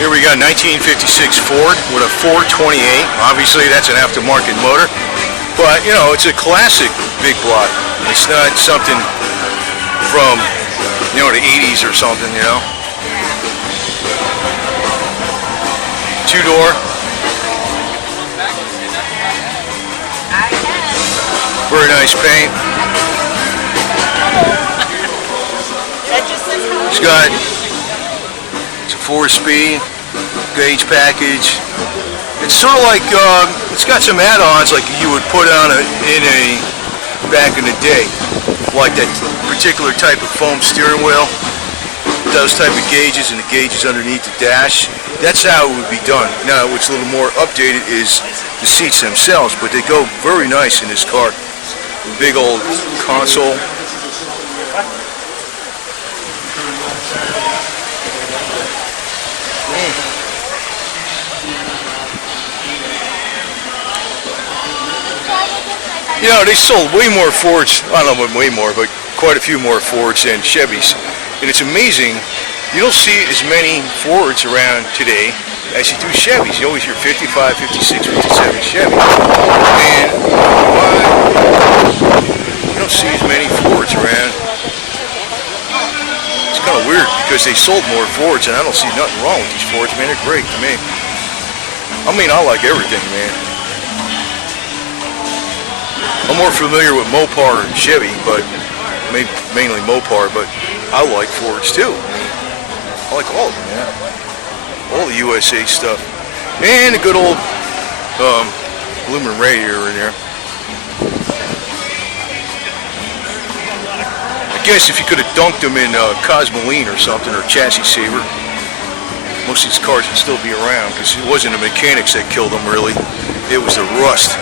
Here we got 1956 Ford with a 428. Obviously that's an aftermarket motor, but you know, it's a classic big block. It's not something from, you know, the 80s or something, you know. Two-door. Very nice paint. It's got, it's a 4-speed gauge package. It's sort of like, it's got some add-ons like you would put on back in the day, like that particular type of foam steering wheel, those type of gauges and the gauges underneath the dash. That's how it would be done. Now, what's a little more updated is the seats themselves, but they go very nice in this car. Big old console. You know, they sold way more Fords, I don't know about way more, but quite a few more Fords than Chevys. And it's amazing, you don't see as many Fords around today as you do Chevys. You always hear 55, 56, 57 Chevy. And you don't see as many Fords around. It's kind of weird because they sold more Fords and I don't see nothing wrong with these Fords, man. They're great to me. I mean, I like everything, man. I'm more familiar with Mopar and Chevy, but mainly Mopar, but I like Fords too. I like all of them, man. All the USA stuff. And a good old aluminum radiator in there. I guess if you could have dunked them in Cosmoline or something, or Chassis Saver, most of these cars would still be around, because it wasn't the mechanics that killed them, really. It was the rust.